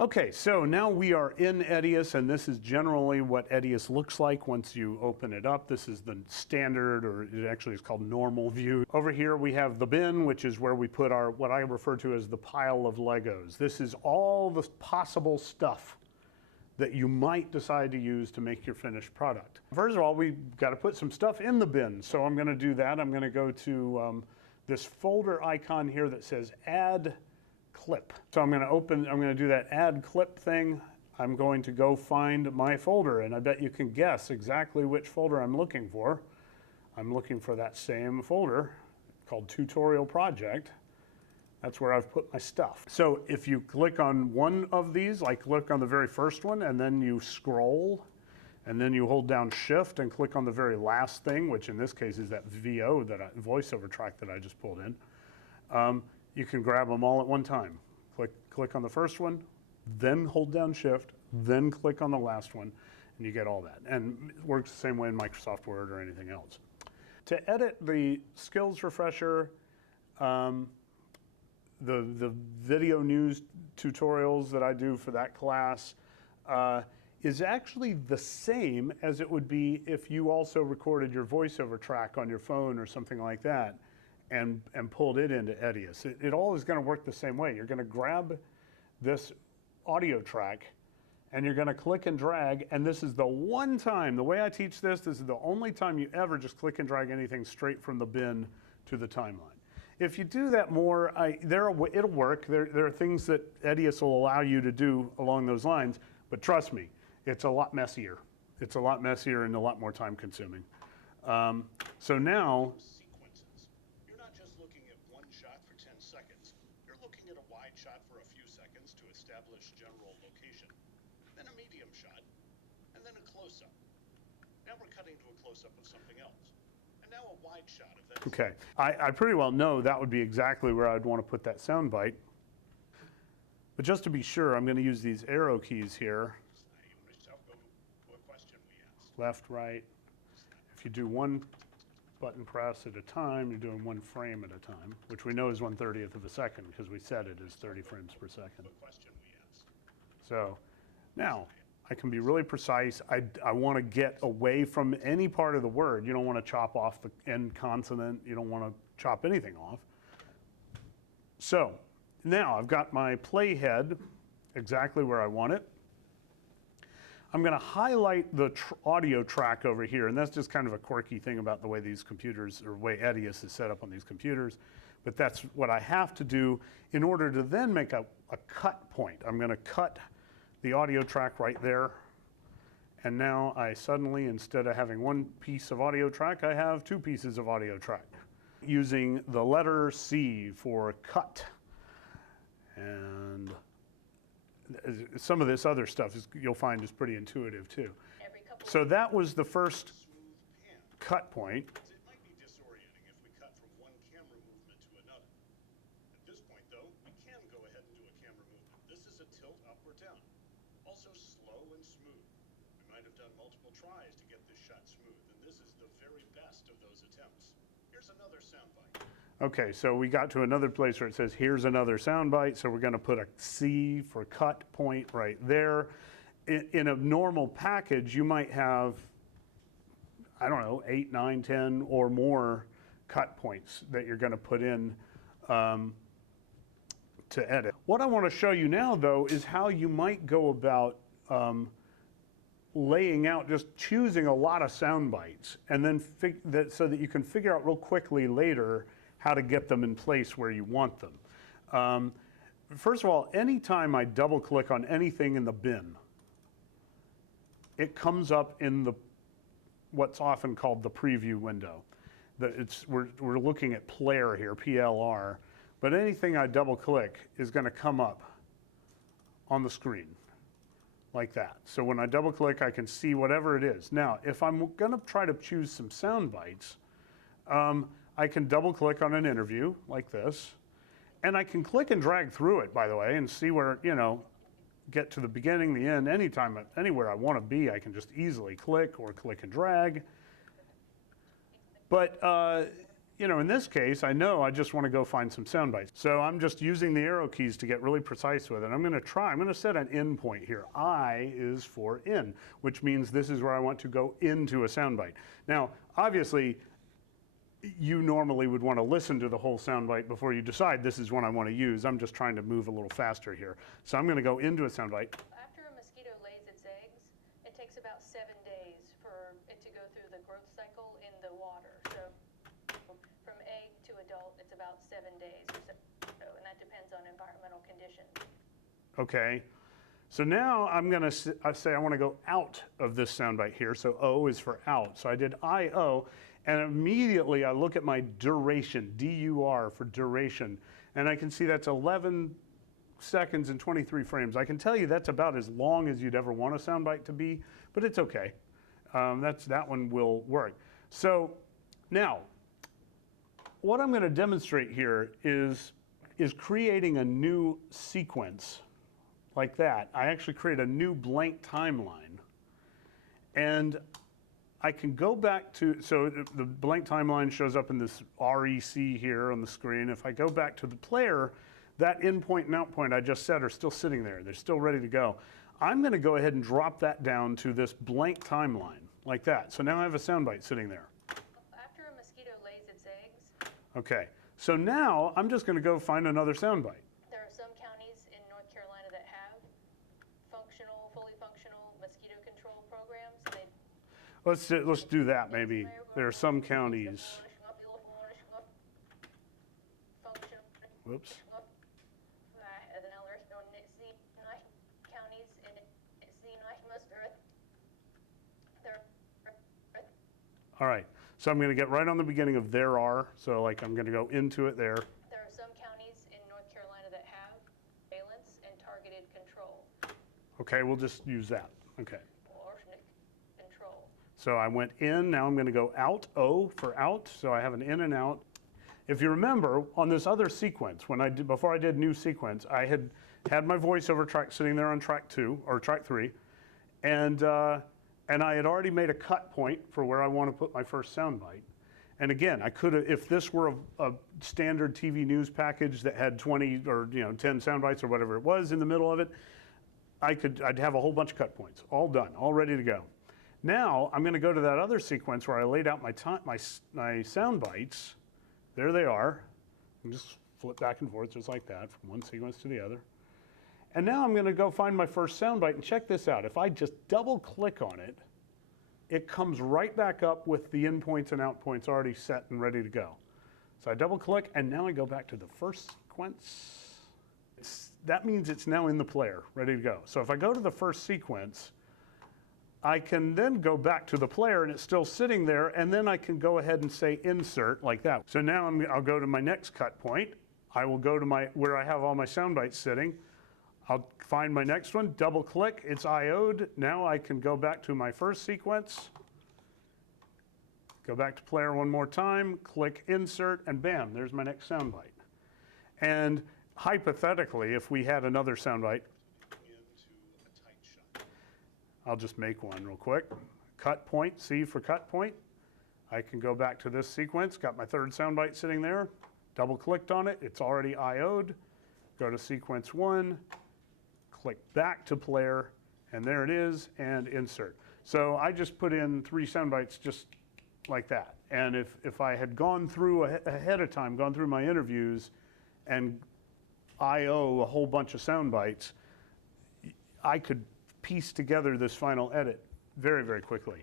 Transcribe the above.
Okay, so now we are in Edius, and this is generally what Edius looks like once you open it up. This is the standard, or it actually is called normal view. Over here we have the bin, which is where we put our, what I refer to as the pile of Legos. This is all the possible stuff that you might decide to use to make your finished product. First of all, we've got to put some stuff in the bin, so I'm going to do that. I'm going to go to this folder icon here that says Add Clip. So I'm going to do that Add Clip thing. I'm going to go find my folder, and I bet you can guess exactly which folder I'm looking for. I'm looking for that same folder called Tutorial Project. That's where I've put my stuff. So if you click on one of these, like click on the very first one, and then you scroll, and then you hold down Shift and click on the very last thing, which in this case is that VO, voiceover track that I just pulled in. You can grab them all at one time. Click on the first one, then hold down Shift, then click on the last one, and you get all that. And it works the same way in Microsoft Word or anything else. To edit the skills refresher, the video news tutorials that I do for that class is actually the same as it would be if you also recorded your voiceover track on your phone or something like that and pulled it into Edius. It all is going to work the same way. You're going to grab this audio track and you're going to click and drag, and this is the one time, the way I teach this, this is the only time you ever just click and drag anything straight from the bin to the timeline. If you do that more, it'll work. There are things that Edius will allow you to do along those lines, but trust me, it's a lot messier. It's a lot messier and a lot more time consuming. So now, sequences. You're not just looking at one shot for 10 seconds. You're looking at a wide shot for a few seconds to establish general location, then a medium shot, and then a close-up. Now we're cutting to a close-up of something else. And now a wide shot of that. Okay, I pretty well know that would be exactly where I'd want to put that sound bite. But just to be sure, I'm going to use these arrow keys here. Left, right. If you do one button press at a time, you're doing one frame at a time, which we know is 1/30th of a second because we set it as 30 frames per second. So now, I can be really precise. I want to get away from any part of the word. You don't want to chop off the end consonant. You don't want to chop anything off. So now I've got my playhead exactly where I want it. I'm going to highlight the audio track over here, and that's just kind of a quirky thing about the way these computers, or the way Edius is set up on these computers. But that's what I have to do in order to then make a cut point. I'm going to cut the audio track right there. And now I suddenly, instead of having one piece of audio track, I have two pieces of audio track. Using the letter C for cut. And some of this other stuff you'll find is pretty intuitive too. So that was the first cut point. It might be disorienting if we cut from one camera movement to another. At this point though, we can go ahead and do a camera movement. This is a tilt up or down. Also slow and smooth. We might have done multiple tries to get this shot smooth, and this is the very best of those attempts. Here's another soundbite. Okay, so we got to another place where it says, here's another soundbite, so we're going to put a C for cut point right there. In a normal package, you might have, I don't know, 8, 9, 10 or more cut points that you're going to put in to edit. What I want to show you now, though, is how you might go about laying out, just choosing a lot of sound bites, and then so that you can figure out real quickly later how to get them in place where you want them. First of all, anytime I double click on anything in the bin, it comes up in what's often called the preview window. We're looking at player here, PLR, but anything I double click is going to come up on the screen like that. So when I double click, I can see whatever it is. Now, if I'm going to try to choose some sound bites, I can double click on an interview like this, and I can click and drag through it, by the way, and see where, get to the beginning, the end, anytime, anywhere I want to be, I can just easily click or click and drag. But you know, in this case, I know I just want to go find some sound bites. So I'm just using the arrow keys to get really precise with it. I'm going to set an in point here. I is for in, which means this is where I want to go into a sound bite. Now, obviously, you normally would want to listen to the whole sound bite before you decide this is one I want to use. I'm just trying to move a little faster here. So I'm going to go into a sound bite. After a mosquito lays its eggs, it takes about 7 days for it to go through the growth cycle in the water. So from egg to adult, it's about 7 days or so, and that depends on environmental conditions. Okay. So now I'm going to say I want to go out of this sound bite here. So O is for out. So I did I-O, and immediately I look at my duration, D-U-R for duration, and I can see that's 11 seconds and 23 frames. I can tell you that's about as long as you'd ever want a sound bite to be, but it's okay. That one will work. So now, what I'm going to demonstrate here is creating a new sequence like that. I actually create a new blank timeline, and I can go back to, so the blank timeline shows up in this REC here on the screen. If I go back to the player, that in point and out point I just said are still sitting there. They're still ready to go. I'm going to go ahead and drop that down to this blank timeline like that. So now I have a sound bite sitting there. After a mosquito lays its eggs. Okay, so now I'm just going to go find another sound bite. There are some counties in North Carolina that have fully functional mosquito control programs. Let's do that maybe. There are some counties. Whoops. All right, so I'm going to get right on the beginning of there are. So like I'm going to go into it there. There are some counties in North Carolina that have surveillance and targeted control. Okay, we'll just use that. Okay. Control. So I went in, now I'm going to go out, O for out, so I have an in and out. If you remember, on this other sequence, before I did new sequence, I had my voiceover track sitting there on track 2, or track 3, and I had already made a cut point for where I want to put my first sound bite. And again, I could have, if this were a standard TV news package that had 20 or 10 sound bites or whatever it was in the middle of it, I'd have a whole bunch of cut points, all done, all ready to go. Now I'm going to go to that other sequence where I laid out my sound bites. There they are. And just flip back and forth just like that from one sequence to the other. And now I'm going to go find my first sound bite, and check this out. If I just double click on it, it comes right back up with the in points and out points already set and ready to go. So I double click, and now I go back to the first sequence. That means it's now in the player, ready to go. So if I go to the first sequence, I can then go back to the player and it's still sitting there, and then I can go ahead and say insert like that. So now I'll go to my next cut point. I will go to where I have all my sound bites sitting. I'll find my next one, double click, it's IO'd. Now I can go back to my first sequence, go back to player one more time, click insert, and bam, there's my next sound bite. And hypothetically, if we had another sound bite, I'll just make one real quick. Cut point, C for cut point. I can go back to this sequence, got my third sound bite sitting there, double clicked on it, it's already IO'd. Go to sequence 1, click back to player, and there it is, and insert. So I just put in 3 sound bites just like that. And if I had gone through ahead of time, gone through my interviews and IO a whole bunch of sound bites, I could piece together this final edit very, very quickly.